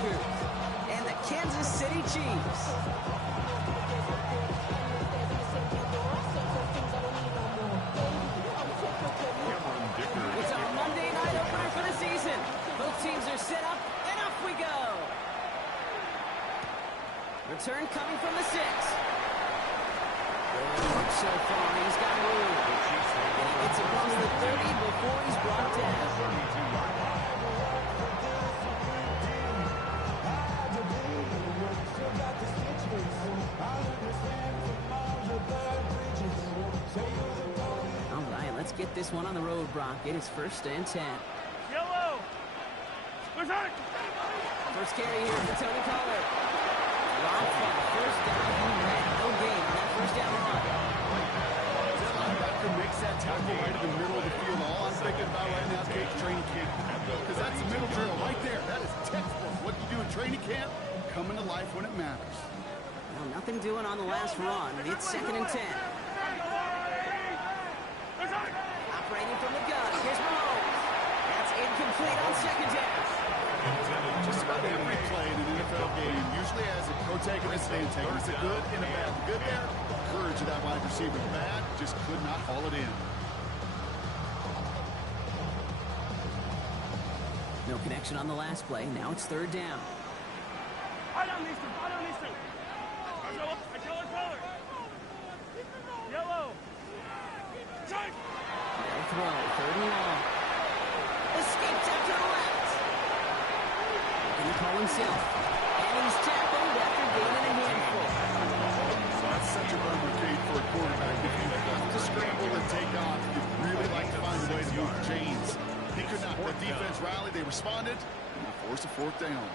Chargers and the Kansas City Chiefs. It's our Monday night opener for the season. Both teams are set up, and off we go. Return coming from the 6. So far, he's got room. And he gets across the 30 before he's brought down. All right, let's get this one on the road, Brock. It is 1st and 10. Yellow! First carry here for Tony Pollard. Rock for the first down. He had no gain on that first down run. That linebacker makes that tackle right in the middle of the field. All I'm thinking about right now is Gates training camp. Because that's the middle drill right there. That is textbook. What you do in training camp, coming to life when it matters. Well, nothing doing on the last run. It's 2nd and 10. Operating from the gun. Here's Mahomes. That's incomplete on 2nd down. Just about every play in an NFL game usually has a protagonist and antagonist. A good and a bad. The good there, courage of that wide receiver. The bad, just could not haul it in. No connection on the last play. Now it's 3rd down. Yellow! They'll throw. 3rd and long. Escapes out to the left. He call himself. And he's tackled after gaining a handful. So that's such a bummer, Kate, for a quarterback. If you have to scramble and take off, you'd really like to find a way to move chains. He could not. The defense rallied. They responded. And they forced a 4th down.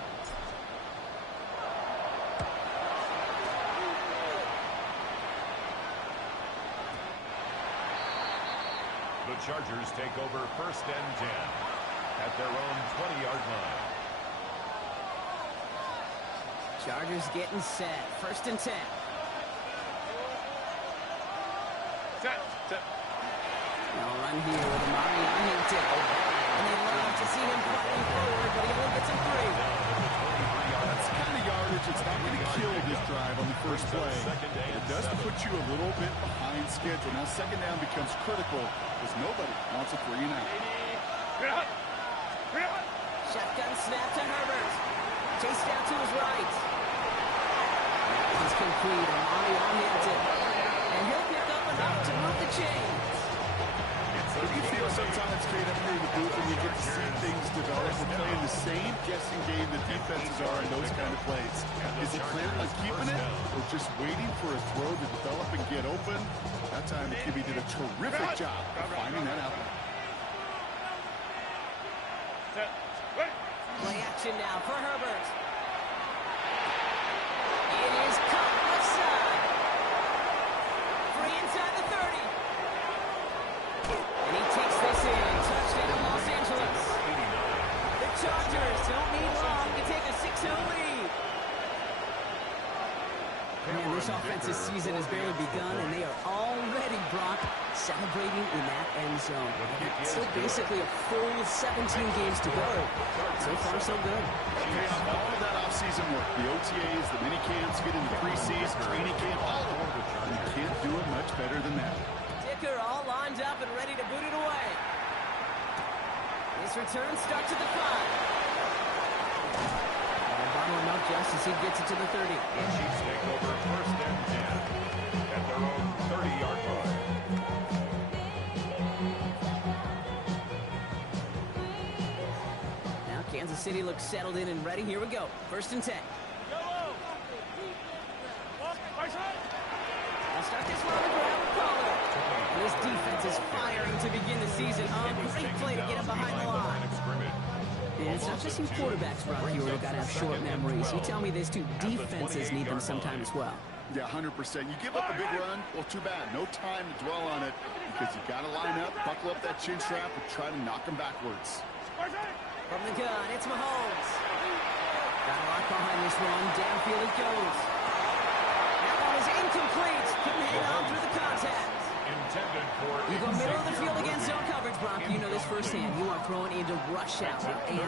The Chargers take over 1st and 10 at their own 20-yard line. Chargers getting set. 1st and 10. They'll run here with Amari on Hinton. And they love to see him fighting forward, but he only gets him 3. That's the kind of yardage that's not going to kill this drive on the first play. It does put you a little bit behind schedule. Now 2nd down becomes critical because nobody wants a 3 and out. Shotgun snap to Herbert. Chased out to his right. It's complete. Amari on Hinton. And he'll pick up enough to move the chains. You feel sometimes, Kate, up here in the booth when you get to see things develop. We're playing the same guessing game that defenses are in those kind of plays. Is he planning on keeping it or just waiting for a throw to develop and get open? That time, Kimmy did a terrific job of finding that out. Play action now for Herbert. It is caught left side. Free inside the 30. And he takes this in. Touchdown, Los Angeles. The Chargers don't need long to take a 6-0 lead. Man, this offensive season has barely begun, and they are already, Brock, celebrating in that end zone. Still basically a full 17 games to go. So far, so good. Okay, all of that offseason work, the OTAs, the mini camps, getting the preseason, training camp, all of it. You can't do it much better than that. Dicker all lined up and ready to boot it away. This return starts at the 5. Bottle him up just as he gets it to the 30. The Chiefs take over 1st and 10 at their own 30-yard line. Now Kansas City looks settled in and ready. Here we go. 1st and 10. They'll start this one on the ground with Pollard. This defense is firing to begin the season. Great play to get him behind the line. And it's not just you quarterbacks, Brock, who got to have short memories. You tell me these two defenses need them sometime as well. Yeah, 100%. You give up a big run, well, too bad. No time to dwell on it because you got to line up, buckle up that chin strap, and try to knock them backwards. From the gun, it's Mahomes. Got a lot behind this one. Downfield it goes. That one is incomplete. Couldn't hang on through the contact. intended for You go middle of the field against zone coverage, Brock. You know this firsthand. You are throwing into rush out, and there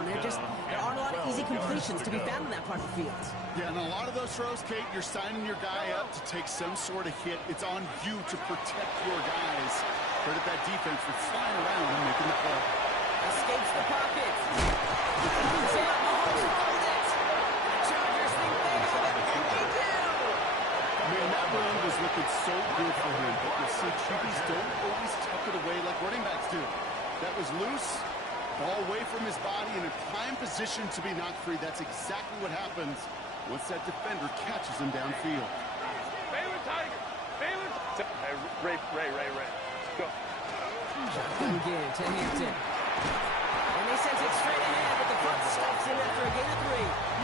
aren't a lot of easy completions to be found in that part of the field. Yeah, and a lot of those throws, Kate, you're signing your guy up to take some sort of hit. It's on you to protect your guys. Credit that defense for flying around and making the play. Escapes the pocket. Mahomes holds it. The Chargers think they have it, and they do. Man, that run was looking so good for him, but you see, QBs don't always tuck it away like running backs do. That was loose, ball away from his body in a prime position to be knocked free. That's exactly what happens once that defender catches him downfield. Baylor Tiger! Baylor! Ray. Go. Shotgun give to Hampton. And they send it straight ahead, but the front stops him after a gain of 3.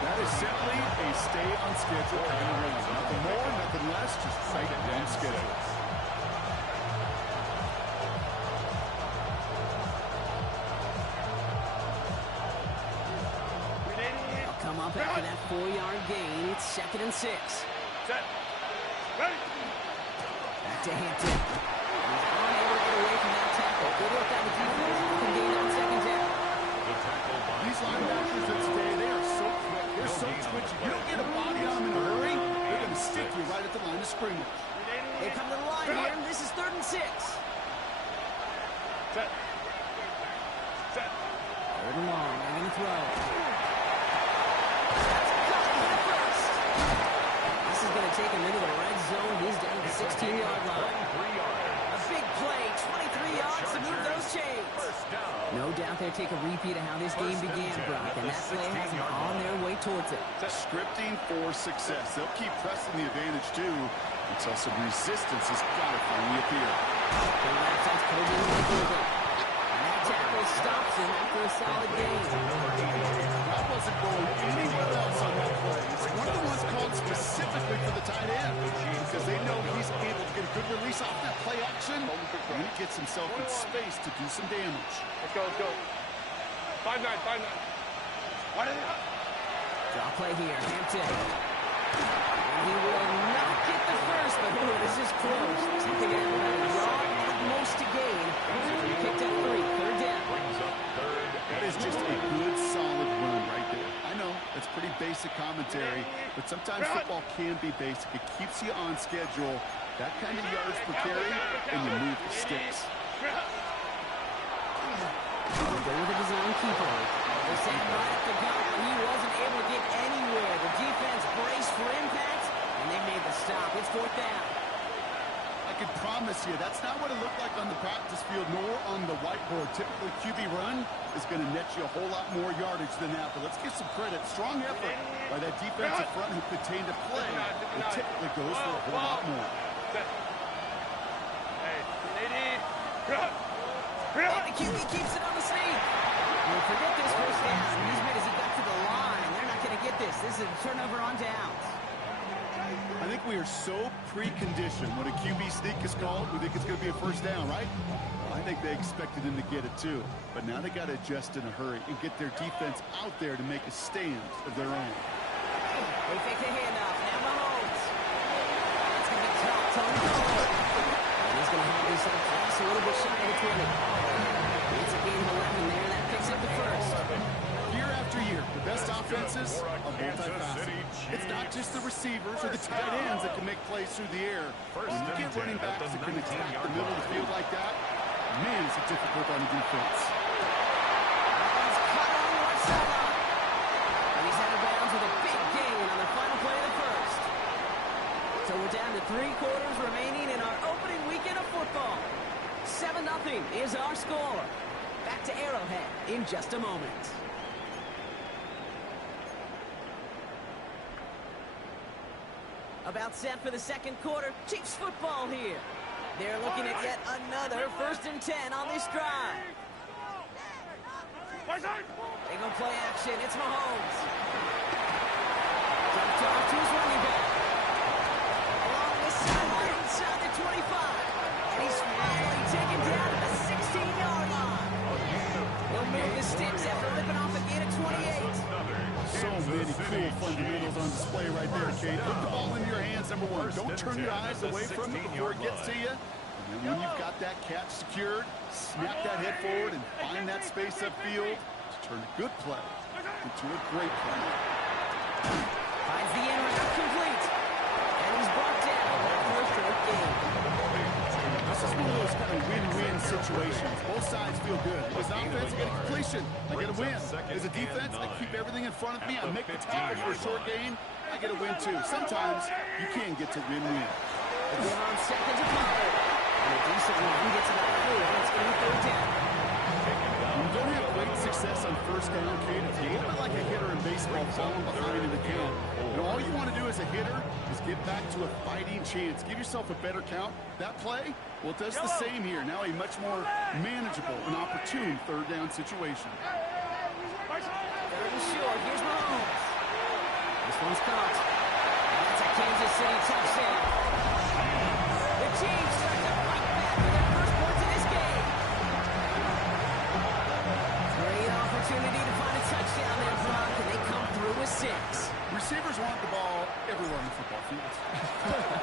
That is simply a stay on schedule kind of run. Nothing more, nothing less, just right on schedule. They'll come up after that 4-yard gain. It's 2nd and 6. Set. Ready. Back to Hampton. He's unable to get away from that tackle. Good work on the defense. Good gain on 2nd down. These linebackers of today, they are so quick. They're so twitchy. You don't get a body on them in a hurry, they're going to stick you right at the line of scrimmage. They come to the line here, and this is 3rd and 6. Set. 3rd and long. They're going to throw. That's cut for the first. This is going to take him into the red zone. He's down to the 16-yard line. A big play, 23 yards to move those chains. No doubt they'll take a repeat of how this game began, Brock, and that play has them on their way towards it. Scripting for success. They'll keep pressing the advantage, too, until some resistance has got to finally appear. The left side's pulled in with Google. And that tackle stops him after a solid gain. That wasn't going anywhere else on that play. It's one of the ones called specifically for the tight end because they know he's able to get a good release off that play action, and he gets himself in space to do some damage. Let's go. 5-9. Draw play here, Hampton. And he will not get the first, but this is close. Something out about a yard at most to gain. He picked up 3, 3rd down. That is just a good, solid run right there. I know, that's pretty basic commentary, but sometimes football can be basic. It keeps you on schedule. That kind of yards per carry, and you move the sticks. We'll go with a design keeper. They sent right up the gut, but he wasn't able to get anywhere. The defense braced for impact, and they made the stop. It's 4th down. I can promise you, that's not what it looked like on the practice field, nor on the whiteboard. Typically, QB run is going to net you a whole lot more yardage than that. But let's give some credit. Strong effort by that defensive front who contained a play. It typically goes for a whole lot more. And the QB keeps it on the sneak. Well, forget this first down. He's made as he got to the line. They're not going to get this. This is a turnover on downs. I think we are so preconditioned when a QB sneak is called, we think it's going to be a first down, right? I think they expected him to get it too. But now they got to adjust in a hurry and get their defense out there to make a stand of their own. They fake the handoff. Now Mahomes. It's going to be tough. Tony Pollard. And he's going to have himself cross a little bit shy of the 20. It's a game of 11 there. That picks up the first. Year after year, the best offenses are multifaceted. It's not just the receivers or the tight ends that can make plays through the air. When you get running backs that can attack the middle of the field like that, man, is it difficult on the defense. He's cut on the left sideline. And he's out of bounds with a big gain on the final play of the first. So we're down to 3 quarters remaining in our opening weekend of football. 7-0 is our score. Back to Arrowhead in just a moment. About set for the second quarter. Chiefs football here. They're looking at yet another 1st and 10 on this drive. They go play action. It's Mahomes. Dumped off to his running back. Along the sideline inside the 25. And he's finally taken down at the 16-yard line. He'll move the sticks after ripping off a gain of 28. So many cool Great fundamentals on display right there, Kate. Put the ball in your hands, number one. Don't turn your eyes away from it before it gets to you. And then when you've got that catch secured, snap that head forward and find that space upfield to turn a good play into a great play. Finds the end route complete. And he's brought down after a short game. This is one of those kind of win-win situations. Both sides feel good. As an offense, I get a completion. I get a win. As a defense, I keep everything in front of me. I make the tackle for a short gain. I get a win, too. Sometimes you can get to win-win. Again on second to punt. And a decent one gets it out of it's going to be third down. When you don't have great success on first down, Kate, it's a little bit like a hitter in baseball falling behind in the count. And all you want to do as a hitter is get back to a fighting chance. Give yourself a better count. That play, well, it does the same here. Now a much more manageable and opportune third down situation. Third and short. Here's Mahomes. This one's caught. And that's a Kansas City touchdown. The Chiefs start to fight back for their first points in this game. Great opportunity to find a touchdown there, Brock, and they come through with 6. Receivers want the ball everywhere on the football field.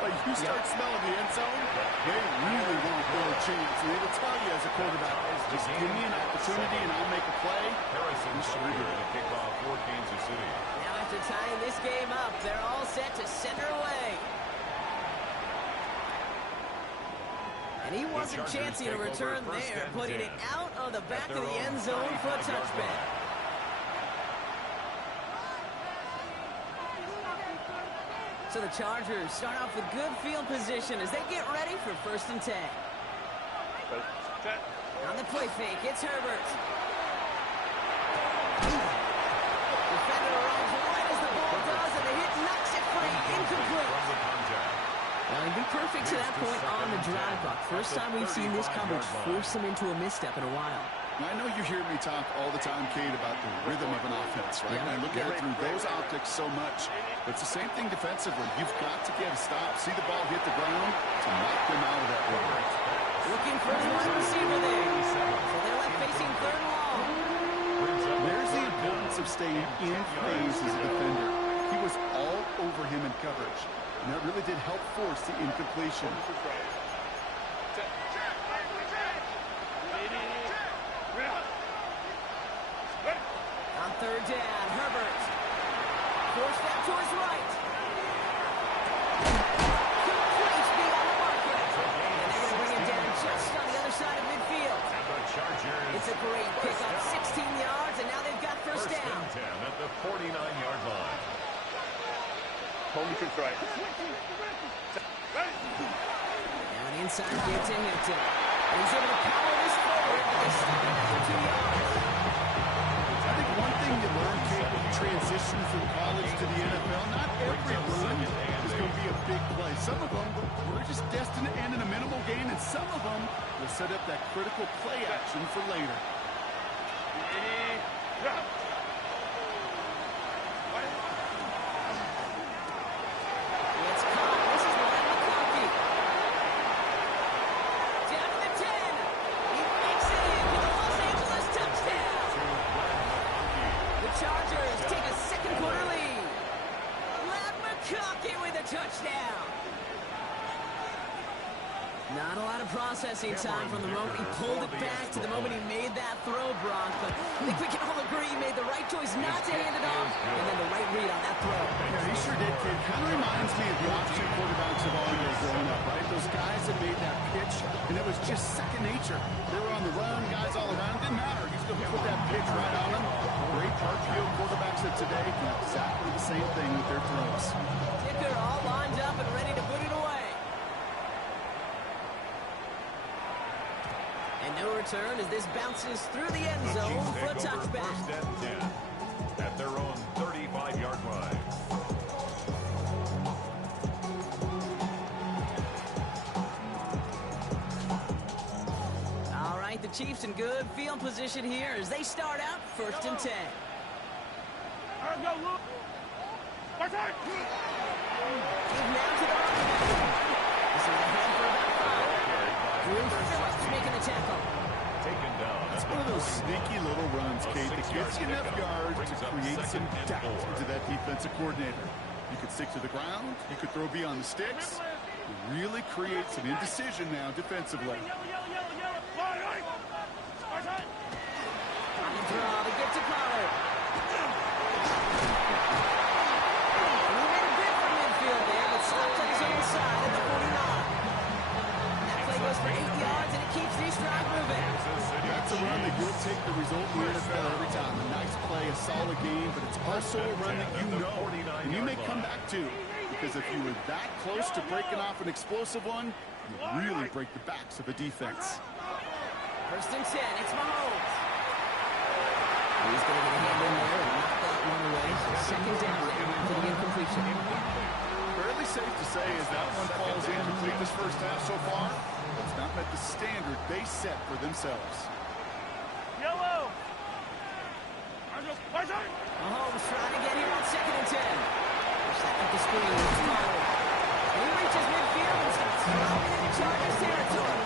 But you start smelling the end zone, they really want their chance. And they will tell you as a quarterback, just give me an opportunity and I'll make a play. Harrison Schrader to kick off for Kansas City. Now after tying this game up, they're all set to send her away. And he wasn't chancing a return there, putting it out of the back of the end zone for a touchback. So the Chargers start off with good field position as they get ready for 1st and 10. On the play fake, it's Herbert. Defender arrives right as the ball does, and the hit knocks it free, incomplete. Well, he'd be perfect to that point on the drive block. First time we've seen this coverage force him into a misstep in a while. Now, I know you hear me talk all the time, Kate, about the rhythm of an offense, right? And I look at it through those optics so much. But it's the same thing defensively. You've got to get a stop, see the ball hit the ground to knock them out of that rhythm. Looking for his wide receiver there. So they're left facing 3rd and long. There's the importance of staying in phase as a defender. He was all over him in coverage. And that really did help force the incompletion. On 3rd down, Herbert. Forced out to his right. Complete beyond the marker. And they're going to bring him down just on the other side of midfield. It's a great pickup, 16 yards, and now they've got first down. 1st and 10 at the 49-yard line. Home defense right. Down inside, give to Hinton. And he's able to power this forward, but they stop it after 2 yards. I think one thing you learn, Kate, when you transition from college to the NFL, not every run is going to be a big play. Some of them were just destined to end in a minimal gain, and some of them will set up that critical play action for later. It's caught. This is Ryan McConkey. Down to the 10. He makes it in for the Los Angeles touchdown. The Chargers take a second-quarter lead. Ryan McConkey with a touchdown. Not a lot of processing time from the moment he pulled it back to the moment he made that throw, Brock. But I think we can all agree he made the right choice not to hand it off, and then the right read on that throw. Yeah, he sure did, kid. Kind of reminds me of the option quarterbacks of all year growing up, right? Those guys that made that pitch, and it was just second nature. They were on the run, guys all around. Didn't matter. He's going to put that pitch right on them. Great hard field quarterbacks of today do exactly the same thing with their throws. Kicker all lined up and ready to put it away. And no return as this bounces through the end zone for a touchback. 1st and 10 at their own 35-yard line. All right, the Chiefs in good field position here as they start out 1st and 10. All right, go, Luke. Give now to the running back. This is a hand for about 5. Drew Phillips making the tackle. taken down. It's one of those sneaky little runs, Kate, that gets you enough yards to create some doubt into that defensive coordinator. You could stick to the ground. You could throw beyond the sticks. Really create some indecision now defensively. On the draw to get to Pollard. He made a bid from midfield there, but stopped on his own side at the 49. That play goes for 8 yards, and it keeps these drive moving. That's a run that you'll take the result in the NFL every time. A nice play, a solid game, but it's also a run that you know, and you may come back to. Because if you were that close to breaking off an explosive one, you really break the backs of a defense. First and 10, it's Mahomes. He's going to get a hand in there and knock that one away. So second down there after the incompletion. Fairly safe to say as that one falls incomplete this first half so far, it's not met the standard they set for themselves. Yellow. Mahomes trying to get here on second and 10. Set up the screen. It's Pollard. And he reaches midfield and starts dropping into Chargers territory.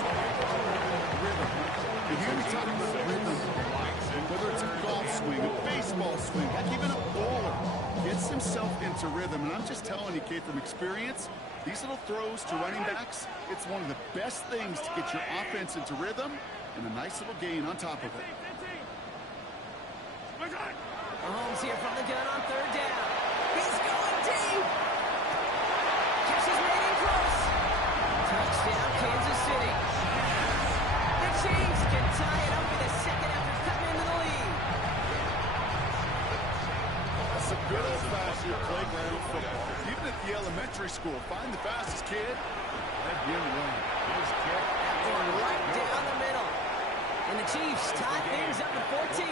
You hear me talking about rhythm a lot. Whether it's a golf swing, a baseball swing, heck, even a bowler gets himself into rhythm. And I'm just telling you, Kate, from experience, these little throws to running backs, it's one of the best things to get your offense into rhythm and a nice little gain on top of it. Mahomes here from the gun on third down. He's going deep. Catch is made in close. Touchdown, Kansas City. The Chiefs can tie it up in a second after cutting into the lead. That's some good old-fashioned playground football. Even at the elementary school, find the fastest kid, let him run. His kick. That one right down the middle. And the Chiefs tie things up at 14.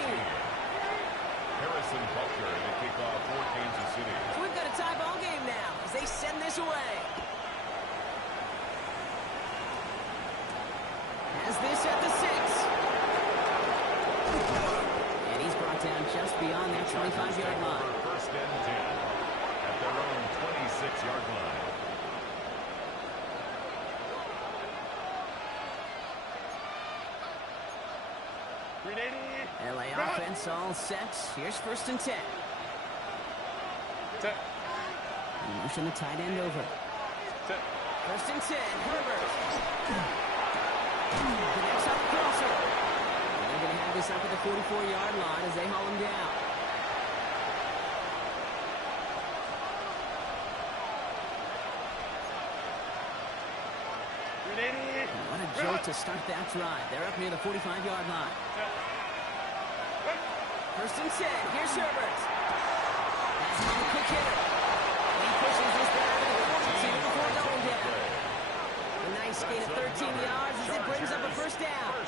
Harrison Butker to kick off for Kansas City. So we've got a tie ball game now as they send this away. Has this at the 6. And he's brought down just beyond that 25-yard line. First and 10 at their own 26-yard line. LA offense all set. Here's first and 10. Motion the tight end over. First and 10. Herbert. Connects on the crosser. And they're going to have this up at the 44-yard line as they haul him down. What a jolt to start that drive. They're up near the 45-yard line. First and 10. Here's Herbert. That's on the quick hitter. He pushes this down to the 42 before going down. A nice gain of 13 yards as it brings up a first down.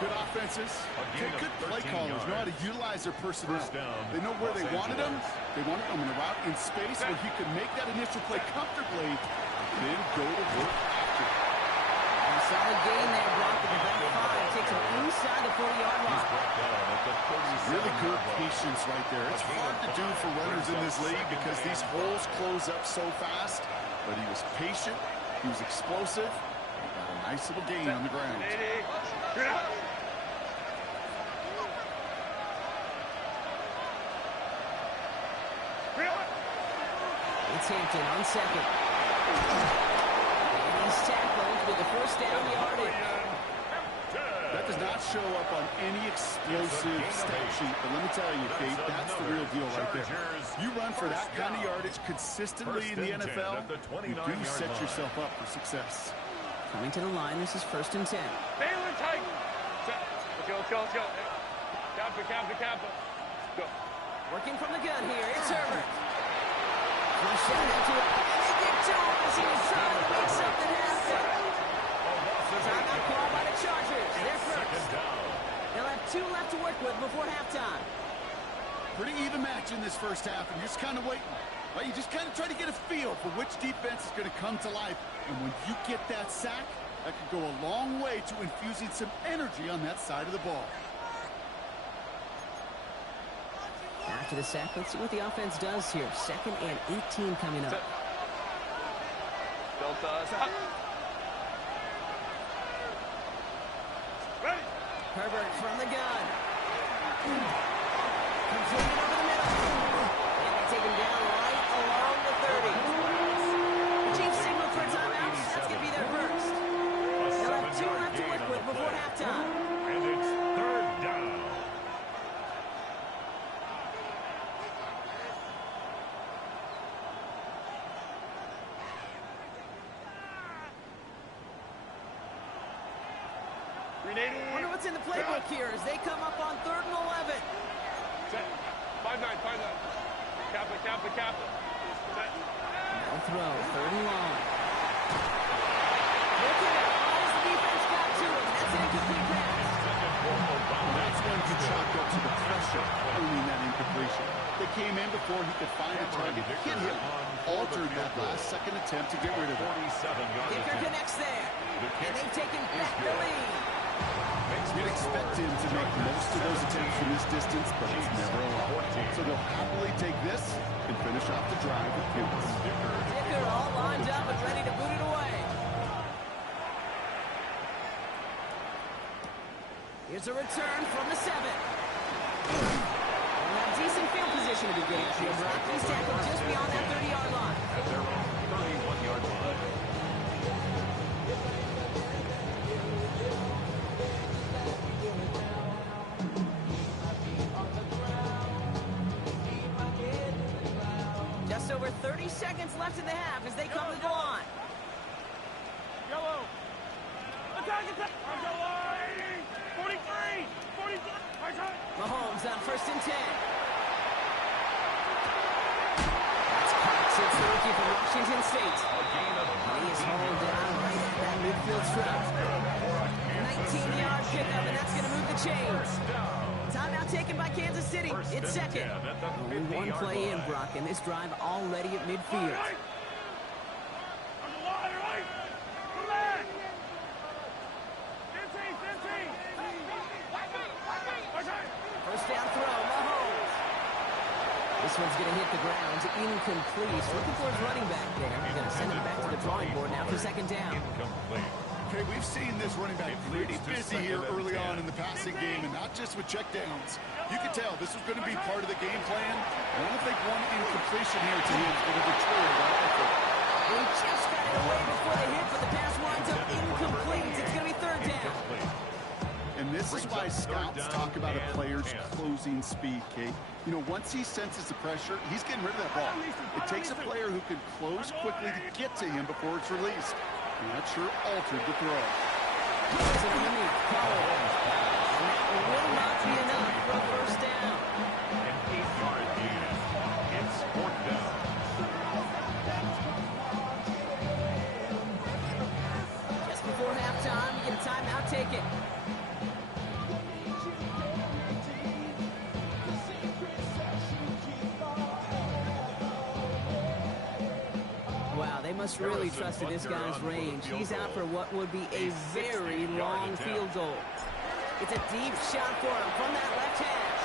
Good offenses, good play callers know how to utilize their personnel. They know where they wanted them. They wanted them in a route in space where he could make that initial play comfortably and then go to work after. A solid gain there, Brock, with the back 5 takes him inside the 40-yard line. Really good patience right there. It's hard to do for runners in this league because these holes close up so fast. But he was patient, he was explosive, and got a nice little gain on the ground. It's Hampton on second. And he's tackled with the first down yardage. That does not show up on any explosive stat sheet, but let me tell you, Kate, that's the real deal right there. You run for that kind of yardage consistently in the NFL, you do set yourself up for success. Coming to the line, this is first and 10. Baylor Titan. Let's go. Captain. Go. Working from the gun here, it's Herbert. Flush it into it, and they get to him as he was trying to make something happen. Timeout call by the Chargers. They're first. They'll have 2 left to work with before halftime. Pretty even match in this first half, and you're just kind of waiting. Right? You just kind of try to get a feel for which defense is going to come to life. And when you get that sack, that could go a long way to infusing some energy on that side of the ball. After the sack, let's see what the offense does here. Second and 18 coming up. Delta. Ready. Herbert from the gun. Completed over the middle. And they take him down right along the 30. The Chiefs signal for a timeout. That's going to be their first. They'll have 2 left to work with before halftime. And it's third down. Wonder what's in the playbook here as they come up on 3rd and 11. Set. 5-9. Cap it. Set. No throw, 3rd and long. Look at it. As the defense got to him. That's an incomplete pass. That's when he chalked up to the pressure, earning that incompletion. They came in before he could find a target, hit him, altered that last second attempt to get rid of it. Kicker connects there. And they've taken back the lead. You'd expect him to make most of those attempts from this distance, but it's never a lot. So they'll happily take this and finish off the drive with points. Kicker all lined up and ready to boot it away. Here's a return from the 7. They'll have decent field position to begin with here. Brock, he's tackled just beyond that 30-yard line. At their own 31-yard line. Just over 30 seconds left in the half as they come to the line. Yellow. Attack. 43. Mahomes on 1st and 10. That's caught since the rookie from Washington State. He is hauled down right at that midfield strip. 19-yard pickup, and that's going to move the chains. Timeout taken by Kansas City. It's second. Only one play in, Brock, and this drive already at midfield. First down throw, Mahomes. This one's going to hit the ground, incomplete. Looking for his running back there. He's going to send him back to the drawing board now for 2nd down. Incomplete. Okay, we've seen this running back pretty busy here early on in the passing game, and not just with checkdowns. You can tell this was going to be part of the game plan. I don't think one incompletion here to him is going to deter that effort. He just got it away before the hit, but the pass winds up incomplete. It's going to be 3rd down. And this is why scouts talk about a player's closing speed, Kate. You know, once he senses the pressure, he's getting rid of that ball. It takes a player who can close quickly to get to him before it's released. And that sure altered the throw. It's underneath, Collins. And that will not be enough for a 1st down. An 8-yard gain. It's 4th down. Just before halftime, you get a timeout taken. Wow, they must really trusted this guy's range. He's out for what would be a very long field goal. It's a deep shot for him from that left hash.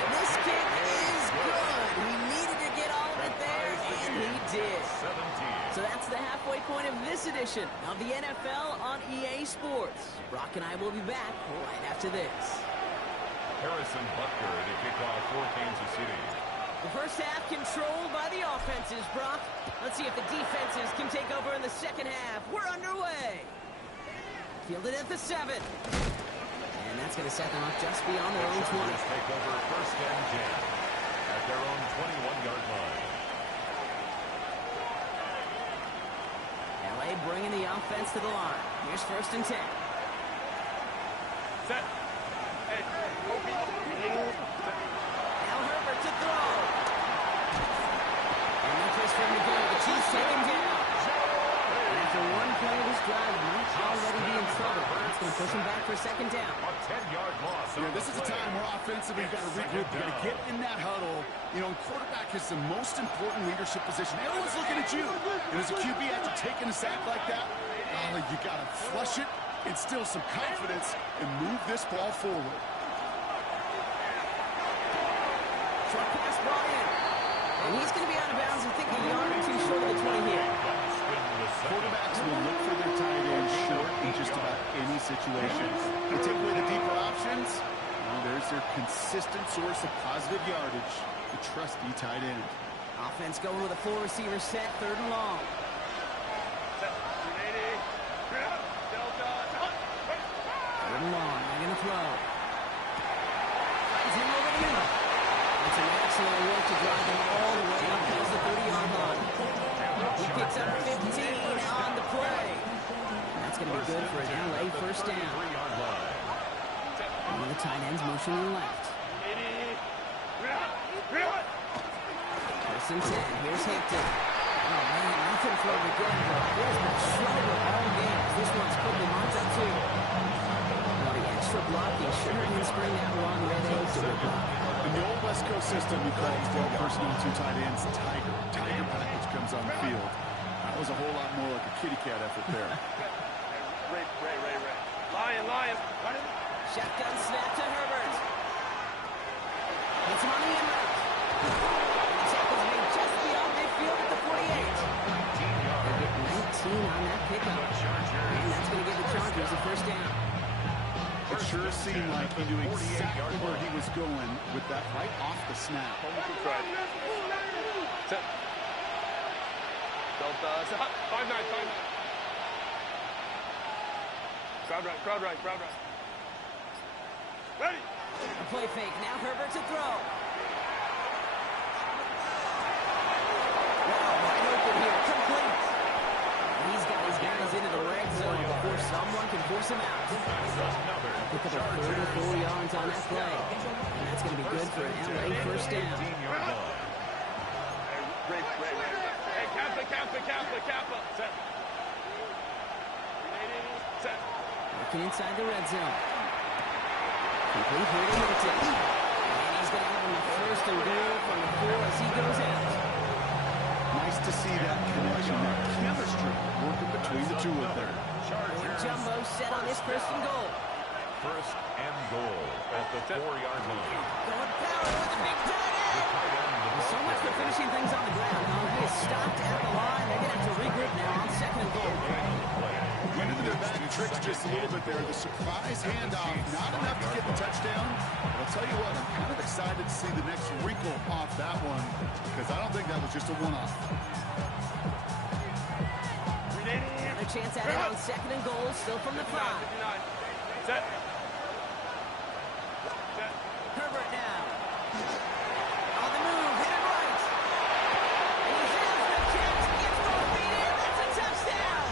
And this kick is good. He needed to get all of it there, and he did. So that's the halfway point of this edition of the NFL on EA Sports. Brock and I will be back right after this. Harrison Butker to kick off for Kansas City. The first half controlled by the offenses, Brock. Let's see if the defenses can take over in the second half. We're underway. Fielded at the 7. And that's going to set them up just beyond their own 20. Take over 1st and 10 at their own 21-yard line. LA bringing the offense to the line. Here's 1st and 10. Set. Hey. Now Herbert to throw. And no place for him to go. The Chiefs take him down. And after one play of this drive, he might already be in trouble. That's going to push him back for 2nd down. A 10-yard loss. Yeah, this is a time where offensively you've got to regroup. You've got to get in that huddle. You know, quarterback is the most important leadership position. Everyone's looking at you. And as a QB, after taking a sack like that, you got to flush it, instill some confidence, and move this ball forward. Short pass ball in. And he's going to be out of bounds, I think, a yard or 2 short of the 20 here. Quarterbacks will look for their tight end short in just about any situation. They take away the deeper source of positive yardage, the trusty tight end. Offense going with a 4-receiver set, 3rd and long. Set. 3rd and long, they're going to throw. Finds him over the middle. It's an excellent work to drive him all the way up past the 30-yard line. He picks up 15 on the play. And that's going to be good for an LA first down. One of the tight ends motioning left. First and 10. Here's Hampton. Oh, man, nothing for him again. There's been trouble all game. This one's put them on top, too. Now the extra blocking sure didn't spring that run where they hoped it would block. In the old West Coast system, we call 12 personnel, 2 tight ends, Tiger. Tiger package comes on the field. That was a whole lot more like a kitty cat effort there. Ray. Lion. Shotgun snap to Herbert. It's money in route. The tackle's made just beyond midfield at the 48. They get 19 on that pickup. And that's going to give the Chargers a first down. It sure seemed like he knew exactly where he was going with that right off the snap. Set. Delta. 5-9. Crowd right. Ready. A play fake. Now Herbert to throw. Wow, wide open here. Complete. He's got his guys into the red zone before someone can force him out. Pick up a 34 yards on that play. And that's going to be good for an LA first down. Ray. Hey, Kappa. Set. Working inside the red zone. Complete here to Hilton. And he's going to have him the first and goal from the 4 as he goes out. Nice to see that connection, that chemistry working between the two of them. Jumbo set on his first and goal. First and goal at the 4-yard line. Going power with the big tight end. So much for finishing things on the ground. He is stopped at the line. They're going to have to regroup now on 2nd and goal. Went into their bag of tricks just a little bit there. The surprise handoff, not enough to get the touchdown. But I'll tell you what, I'm kind of excited to see the next wrinkle off that one because I don't think that was just a one-off. Another chance at it on 2nd and goal, still from the 5. Set. Herbert now. On the move, hit it right. And he has the catch, gets both feet in, that's a touchdown.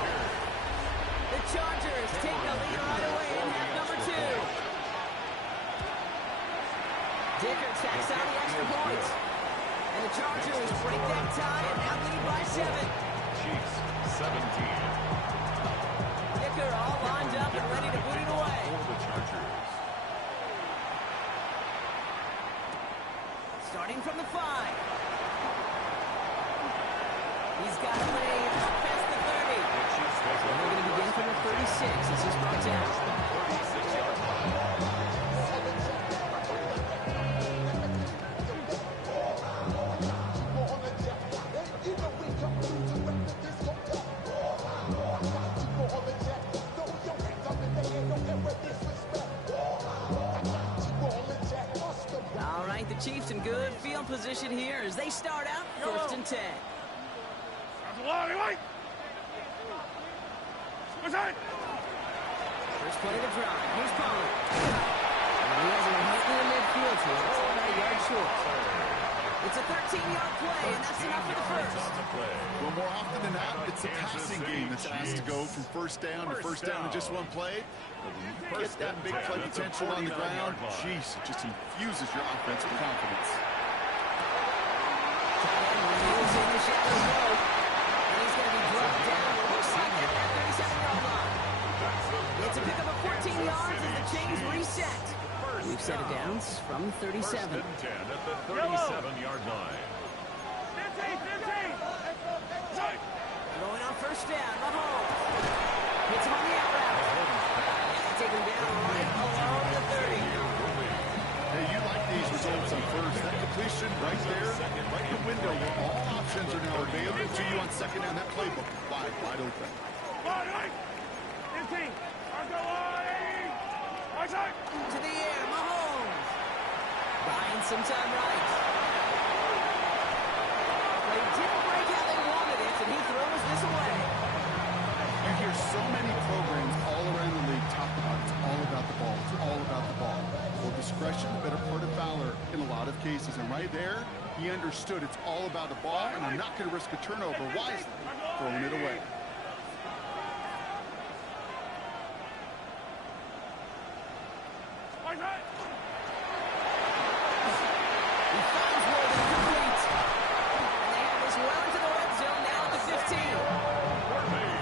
The Chargers take the lead right away in half number 2. Dicker tacks on the extra point. And the Chargers break that tie and now lead by 7. Chiefs 17. Dicker all lined up and ready to boot it away. For the Chargers. Starting from the 5. He's got a lane up past the 30. So they're going to begin from the 36 as he's brought down. 36-yard line. All right, the Chiefs in good field position here as they start out 1st and 10. First play of the drive. Here's Pollard. And he has him right in the midfield here. It's about a yard short. It's a 13-yard play, and that's enough for the first. Well, more often than not, it's a passing game that's asked to go from first down to first down in just one play. But when you get that big play potential on the ground, jeez, it just infuses your offense with confidence. He's in the shadow row, and he's going to be dropped down. Looks like at that 37-yard line. It's a pickup of 14 yards as the chains reset. We've set it down from 37. First and 10 at the 37-yard line. 15. Going on first down, Mahomes. Hits him on the out route. And take him down right along the 30. Hey, you like these results on first. That completion right there, right in the window where all options are now available to you on second down. That playbook wide open. 15. Right side. To the air, Mahomes. Buying some time right. They didn't break how they wanted it, and he throws this away. You hear so many programs all around the league talk about it's all about the ball. It's all about the ball. Well, discretion, the better part of valor in a lot of cases. And right there, he understood it's all about the ball, and I'm not going to risk a turnover wisely, throwing it away. He finds more than complete. And they have this well into the red zone now at the 15.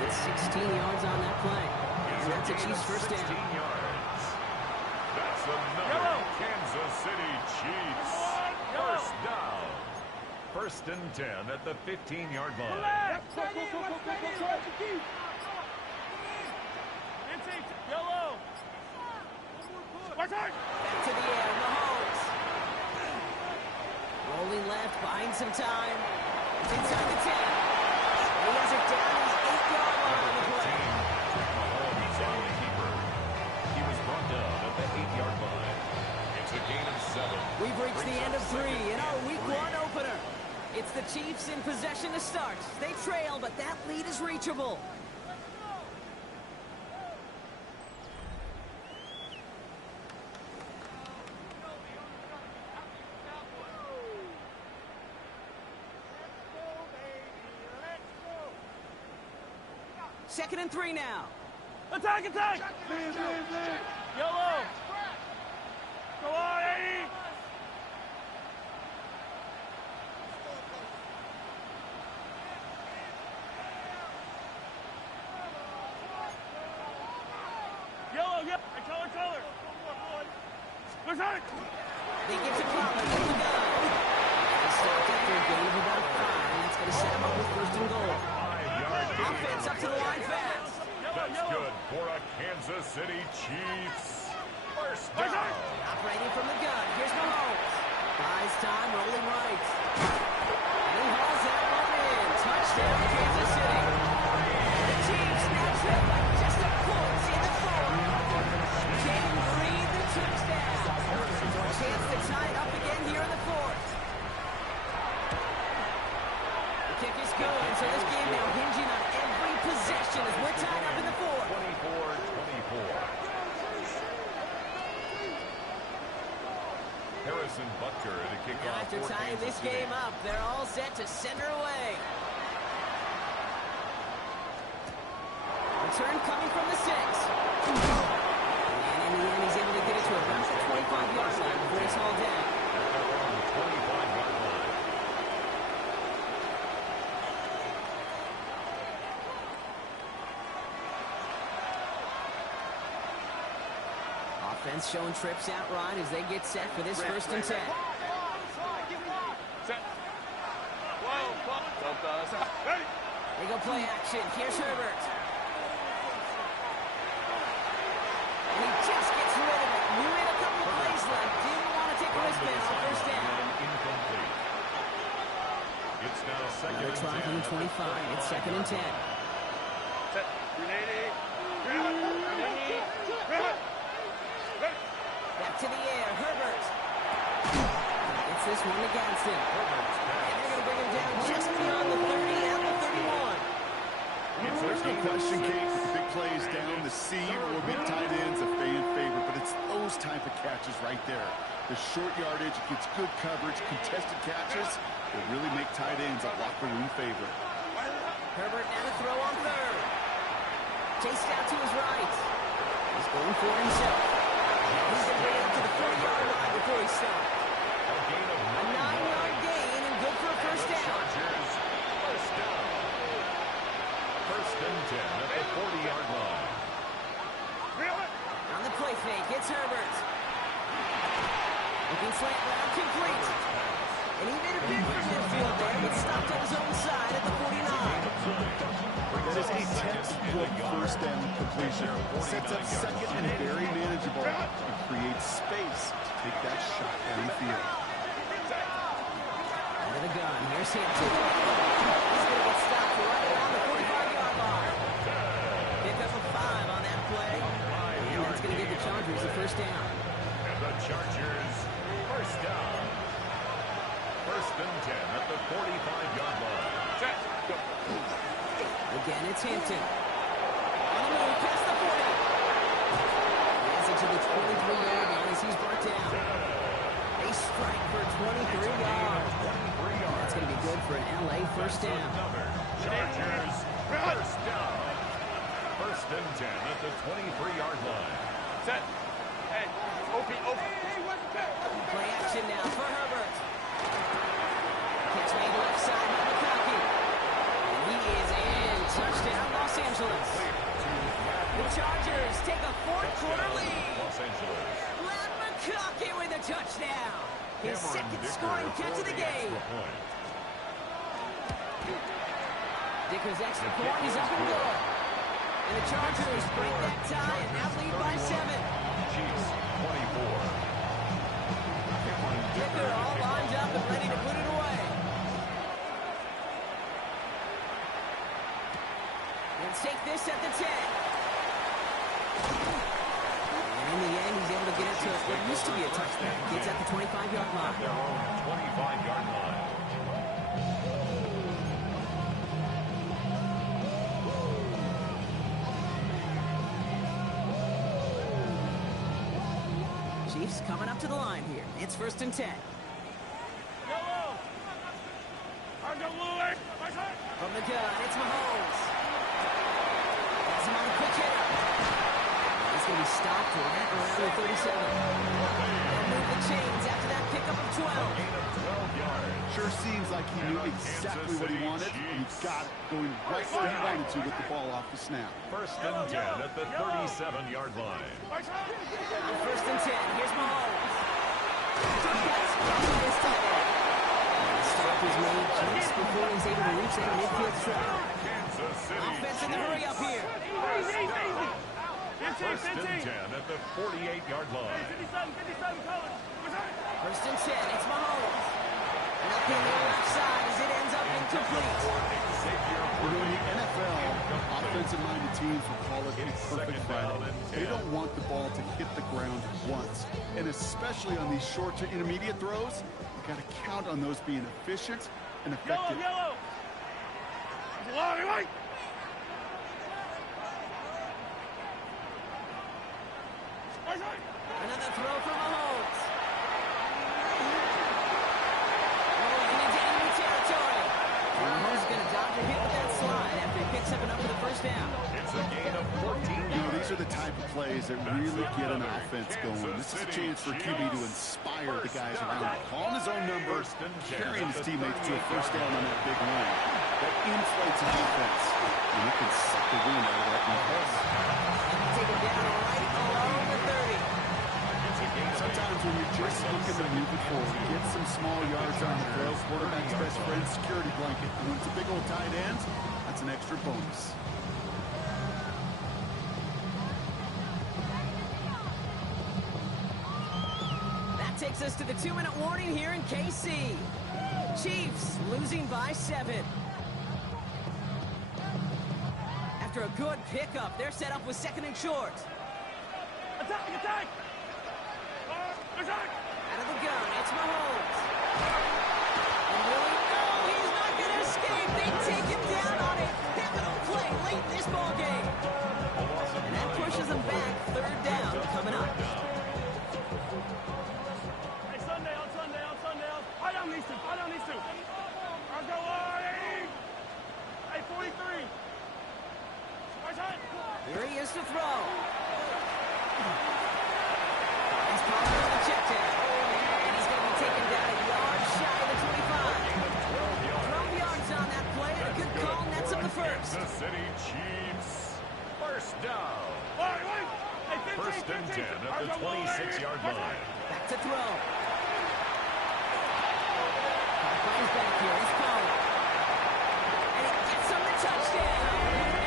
It's 16 yards on that play. And that's a Chiefs first down. 16 yards. That's another Kansas City Chiefs first down. First and 10 at the 15-yard line. Yellow. Back to the air, Mahomes. Rolling left, buying some time. It's inside the 10. He has it down to the 8-yard line on the play. Mahomes on the keeper. He was brought down at the 8-yard line. It's a gain of 7. We've reached the end of 3 in our Week 1 opener. It's the Chiefs in possession to start. They trail, but that lead is reachable. Second and 3 now. Attack, attack! Yellow! Go on, Eddie! Yellow, yep! Color! Let's hit it! They get to Collins with the gun. They stopped after a gain of about 5, and that's going to set him up with first and goal. 5-yard gain. Offense up to the line fast. That's good for a Kansas City Chiefs first down. Operating from the gun. Here's Mahomes. Buys time, rolling right. And he hauls that one in. Touchdown, Kansas City. The Chiefs now trail by just a point in the fourth. Can breathe the touchdown. Chance to tie it up again here in the fourth. The kick is good, so this game now hinging on every possession as we're tied up in the fourth. 24-24. Harrison Butker to kick Now off after for tying Kansas this City. game up, they're all set to send her away. Return coming from the 6. And in the end, he's able to get it to about the 25-yard line before he's hauled down. At their own 25-yard line. Offense showing trips out right as they get set for this first and 10. Set. Ready? They go play action. Here's Herbert. And he just gets rid of it. Knew he had a couple of plays left. Didn't want to take a wristband on first down. Incomplete. It's now second Another and try 10. from the 25. It's second and 10. Set. Grenade. Grab it. Grenade. Grab it. Ready? Back to the air. Herbert. Gets this one against him. And they're going to bring him down just beyond the 30 and the 31. There's no question, Kate, with the big plays down the seam will be tight ends a fan favorite, but it's those type of catches right there. The short yardage, gets good coverage, contested catches that really make tight ends a locker room favorite. Herbert now to throw on third. Chased out to his right. He's going for it himself. He's going to bring it up to the 40-yard line before he stops. A gain of A 9-yard gain and good for a first down. Chargers first down. First and 10 at the 40-yard line. Reel it. On the play fake, it's Herbert. Looking slant route complete. And he made a bid for midfield there, but stopped on his own side at the 49. That is a textbook first down completion. Sets up second and very manageable and creates space to take that shot downfield. Under the gun, here's Hampton. He's going to get stopped right around the 45-yard line. Pick up a 5 on that play. And that's going to give the Chargers a first down. And the Chargers first down. It's Hampton. On the move, past the 40. Gets it to the 23-yard line as he's brought down. A strike for 23 yards. That's going to be good for an LA first down. Chargers, first down. First and 10 at the 23-yard line. Set. Hey, Opie. Play action now for Herbert. Catch made left side by McConkey. And he is in. Touchdown, Los Angeles. The Chargers take a fourth-quarter lead. Los Angeles. Len McConkey with a touchdown. His second scoring catch of the game. Dicker's extra point is up and good. And the Chargers break that tie and now lead by 7. Chiefs, 24. Dicker all lined up and ready to put it away. Let's take this at the 10. And in the end, he's able to get it to what used to be a touchdown. Gets at the 25-yard line. Their own 25-yard line. Chiefs coming up to the line here. It's first and 10. Yellow. From the gun, it's Mahomes. Has him on a quick hitter. He's going to be stopped right around the 37. They'll move the chains after that pickup of 12. Gain of 12 yards. Sure seems like he knew exactly what he wanted. He got it, going right where he wanted to with the ball off the snap. First and 10 at the 37-yard line. First and 10. Here's Mahomes. This time. Stop is made just before he's able to reach that midfield strike. Kansas City. Offense in the hurry up here. First and 10 at the 48-yard line. First and 10. It's Mahomes. And up in the left side as it ends up incomplete. You know, in the NFL, offensive-minded teams will call it a perfect Friday. They don't want the ball to hit the ground once. And especially on these short to intermediate throws, you got to count on those being efficient and effective. Another throw from Mahomes. Rolling into enemy territory. Mahomes is going to dodge a hit with that slide after he picks up enough for the first down. It's a gain of 14 You know, these yards. are the type of plays that really get an offense going. This is a chance for QB to inspire the guys around him. Calling his own number, carrying his teammates to a first down on that big run. That inflates a defense, and it can suck the wind out of that defense. Take it down right along the 30. Sometimes when you're just looking to move it forward, get some small yards on the throw, quarterback's best friend, security blanket. And when it's a big old tight end, that's an extra bonus. That takes us to the 2-minute warning here in KC. Chiefs losing by 7. After a good pickup, they're set up with second and short. Attack! Out of the gun, it's Mahomes. And really, no, he's not going to escape. They take him down on a pivotal play late in this ball game. And that pushes them back. Third down coming up. Hey, Sunday. Fight on these two. I'll go wide. Hey, 43. Here he is to throw. He's calling for the check down. And he's going to be taken down a yard shy of the 25. 12 yards on that play. And a good call, and that's up the first. Kansas City Chiefs. First down. Hey, 15, First and 10 at the 26-yard line. Back to throw. Combines back here. It's Pollard. And he gets him the touchdown.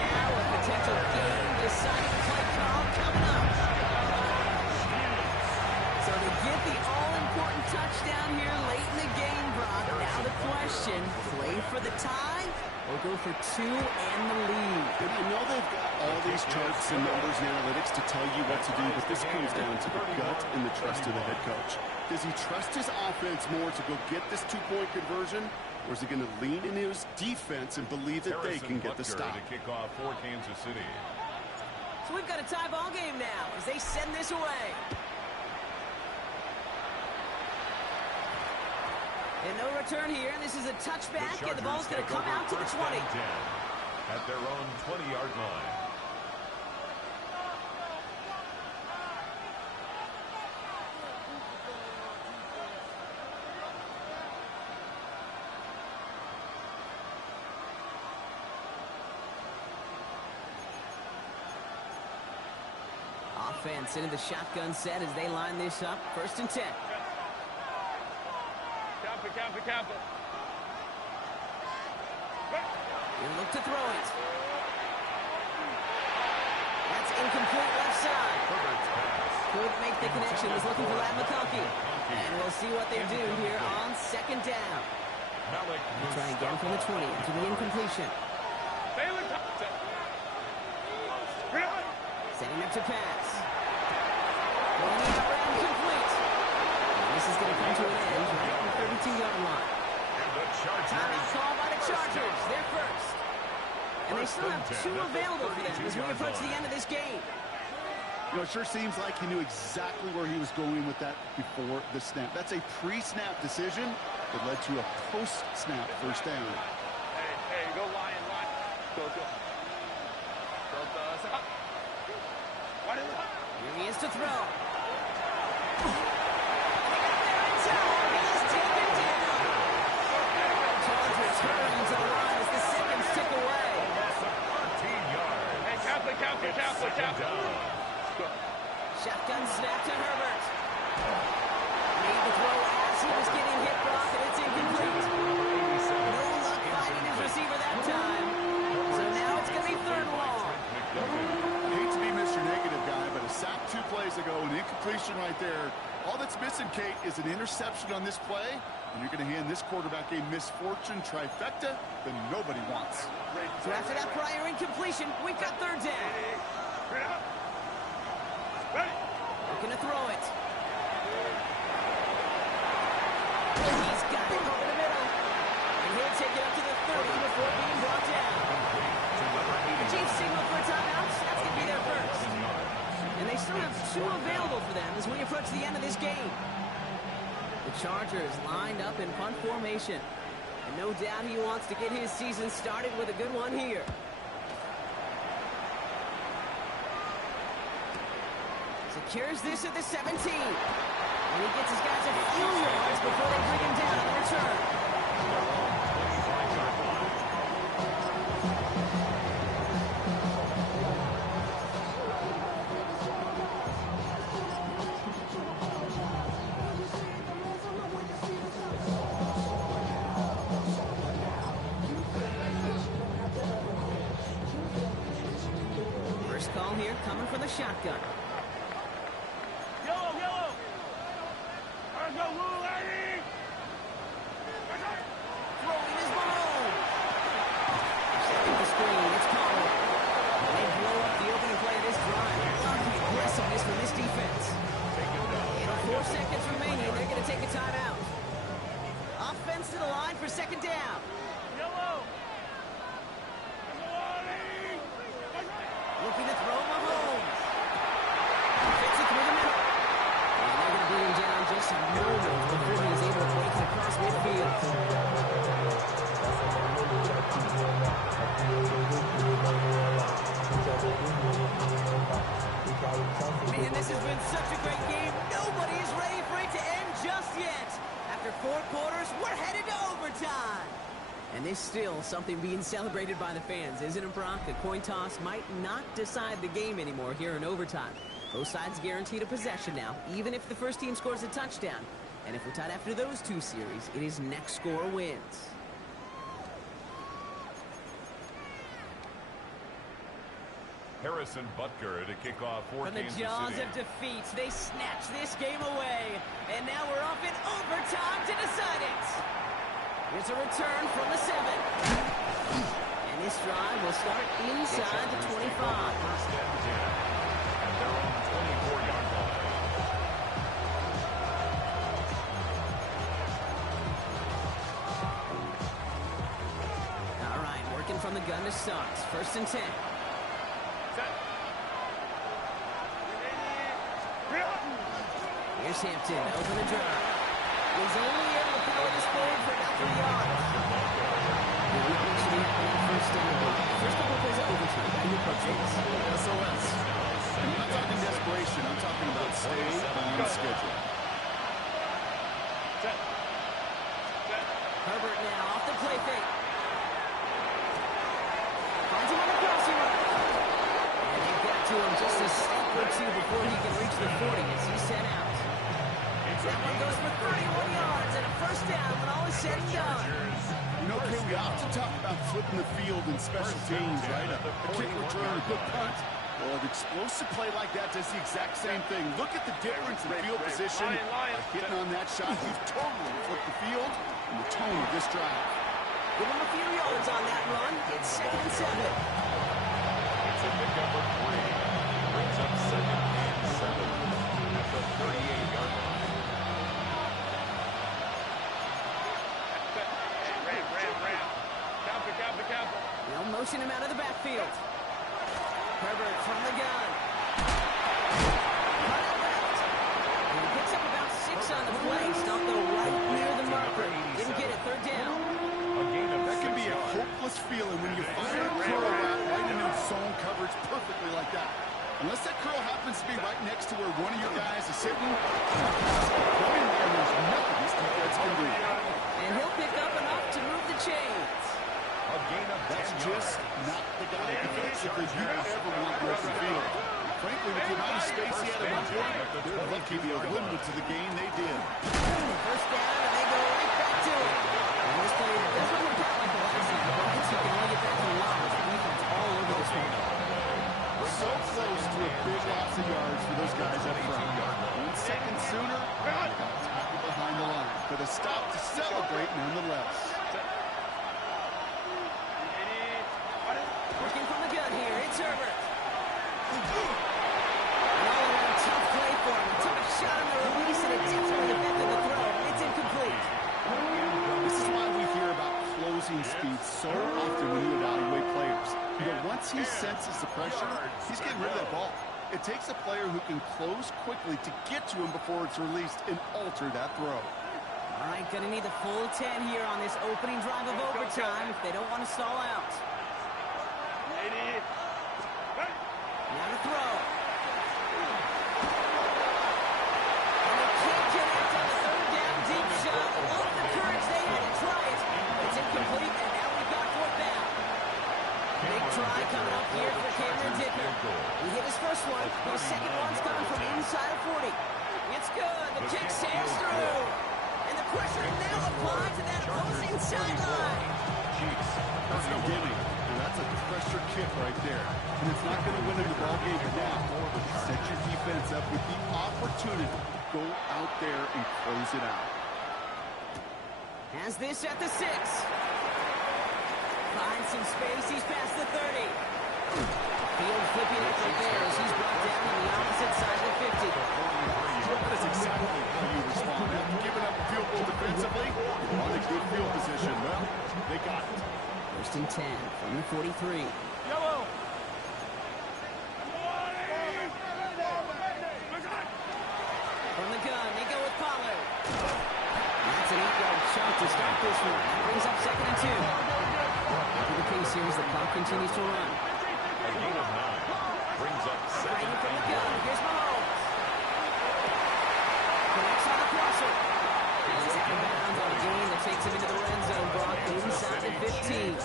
Now a potential game-deciding play call coming up. So they get the all-important touchdown here late in the game, Brock. Now the question, play for the tie or go for 2 and the lead? And you know they've got all these charts and numbers and analytics to tell you what to do, but this comes down to the gut and the trust of the head coach. Does he trust his offense more to go get this 2-point conversion, or is he going to lean into his defense and believe that they can get the stop? To kick off for Kansas City. So we've got a tie ball game now as they send this away. And no return here. This is a touchback, and the ball's going to come out to the 20. At their own 20-yard line. Offense into the shotgun set as they line this up. 1st and 10. Count it. He'll look to throw it. That's incomplete left side. Couldn't make the connection. Was looking for Lad McConkey. And we'll see what they do here on 2nd down. They'll try again from the 20 to the incompletion. Setting up to pass. Going out around complete. And this is going to come to an end right at the 32-yard line. Timeout call by the Chargers. They're first. And they still have 2 available for them as we approach the end of this game. You know, it sure seems like he knew exactly where he was going with that before the snap. That's a pre-snap decision that led to a post-snap 1st down. Hey, go Lion. Go. Here he is to throw. He's taken down. Chargers hurrying to the line as the seconds tick away. Hey, Catholic. Shotgun snap to Herbert. Made the throw as he was getting hit, Brock, and it's incomplete. No luck finding his receiver that time. So now it's going to be 3rd and long. I hate to be Mr. Negative guy, but a sack 2 plays ago, an incompletion right there. All that's missing, Kate, is an interception on this play, and you're going to hand this quarterback a misfortune trifecta that nobody wants. So after that prior incompletion, we've got 3rd down. Looking to throw it. He's got it over the middle. And he'll take it up to the 30 before being brought down. The Chiefs signal for a timeout. That's going to be their first. And they still have 2 available for them as we approach the end of this game. The Chargers lined up in punt formation. And no doubt he wants to get his season started with a good one here. Secures this at the 17. And he gets his guys a few yards before they bring him down on the return. First call here coming from the shotgun. Yellow. Let's go, Woo, lady. Throwing his Malone. Setting the screen. It's Colin. They blow up the opening play of this drive. Love the aggressiveness from this defense. And 4 seconds remaining. They're going to take a timeout. Offense to the line for 2nd down. Yellow. Looking to throw Mahomes. Fits it through the middle. And they're going to bring him down just moments before he is able to break it across midfield. Man, this has been such a great game. Nobody is ready for it to end just yet. After 4 quarters, we're headed to overtime. And there's still something being celebrated by the fans, isn't it, Brock? A coin toss might not decide the game anymore here in overtime. Both sides guaranteed a possession now, even if the first team scores a touchdown. And if we're tied after those 2 series, it is next score wins. Harrison Butker to kick off for From the Kansas jaws City. of defeat, they snatch this game away. And now we're off in overtime to decide it. Here's a return from the 7. And this drive will start inside the 25. First and 10 at their own 24-yard line. from the gun to start. 1st and 10. Here's Hampton, open the drive. He's only able to power this forward for about 3 yards. What should he have on 1st down? First couple of plays of overtime. How do you approach this? SOS. I'm not talking desperation. I'm talking about stay on schedule. Herbert now off the play fake. Finds him on the crossing route. And they get to him just a step or two before he can reach the 40 as he's sent out. That one goes for 31 yards and a 1st down when all is said and done. You know, Ken, we often talk about flipping the field in special teams, right? A kick return, a good punt. Well, an explosive play like that does the exact same thing. Look at the difference in field position. By hitting on that shot, you've totally flipped the field and the tone of this drive. Give him a few yards on that run. It's 2nd and 7. It's a pick up of 3. Brings up 2nd and 7 at the 38-yard line. They'll motion him out of the backfield. Herbert from the gun. Cut it left. And he picks up about 6 on the play. Stopped though right near the marker. Didn't get it. 3rd down. That can be a hopeless feeling when you fire a curl out right into zone coverage perfectly like that. Unless that curl happens to be right next to where one of your guys is sitting, there's nothing this defense can do. And he'll pick up enough to move the chains. That's just not the guy defensively you ever want to the field. Frankly, with the amount of space he had at one point, they're lucky they were limited to the game they did. 1st down, and they go right back to it. And this play doesn't work out like the last time. The Rockets can only get back to the line with the defense all over this one. So close to a big loss of yards for those guys up front. 1 second sooner, they got tackled behind the line. But a stop to celebrate nonetheless. Working from the gun here, it's Herbert. An all-around tough play for him. He took a shot on the release, and it definitely affected the throw. It's incomplete. This is why we hear about closing speed so often when you evaluate players. You know, once he senses the pressure, he's getting rid of that ball. It takes a player who can close quickly to get to him before it's released and alter that throw. All right, going to need the full 10 here on this opening drive of overtime if they don't want to stall out. Now to throw. And they can't connect on the 3rd down deep shot. Love the courage they had to try it. It's incomplete, and now we've got 4th down. Big try coming up here for Cameron Dicker. He hit his first one. His second one's coming from inside of 40. It's good. The kick sails through. And the pressure now applied to that opposing sideline. That's no gimme. That's a pressure kick right there. And it's not going to win in the ball game, but now set your defense up with the opportunity to go out there and close it out. Has this at the 6. Finds some space. He's past the 30. Field flipping it right there as he's brought down on the opposite side of the 50. That is exactly how you respond. After giving up a field goal defensively, you want a good field position. Well, they got it. 1st and 10 from the 43. Yellow. From the gun, they go with Pollard. That's an 8-yard shot to start this one. That brings up 2nd and 2. After the case series, the clock continues to run. A gain of 9 brings up 2nd Right from the and gun, here's Mahomes. Connects on the crosser. He's out of bounds on a gain that takes him into the red zone, Brock, inside the 15.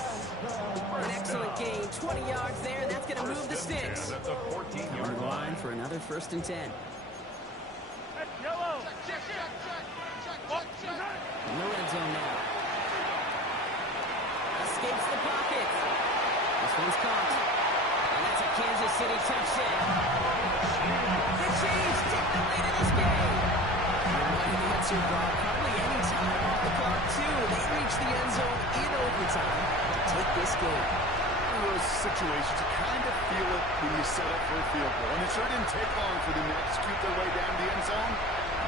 An excellent gain, 20 yards there, and that's going to move the sticks. at the 14-yard Line for another 1st and 10. Yellow. In the red zone now. Escapes the pocket. This one's caught. And that's a Kansas City touchdown. The Chiefs take the lead in this game. Right in the answer, Brock. Hardly any time off the clock, too. They reach the end zone in overtime to take this game. In those situations, you kind of feel it when you set up for a field goal. And it sure didn't take long for them to execute their way down the end zone.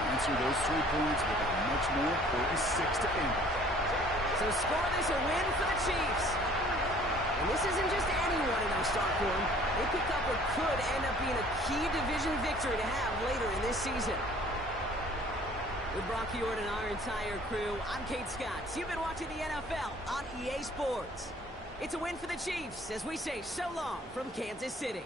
Answer those 3 points with a much more important 6 to end. So score this a win for the Chiefs. And this isn't just anyone in our start form. They pick up what could end up being a key division victory to have later in this season. With Brock Jordan and our entire crew, I'm Kate Scott. You've been watching the NFL on EA Sports. It's a win for the Chiefs as we say so long from Kansas City.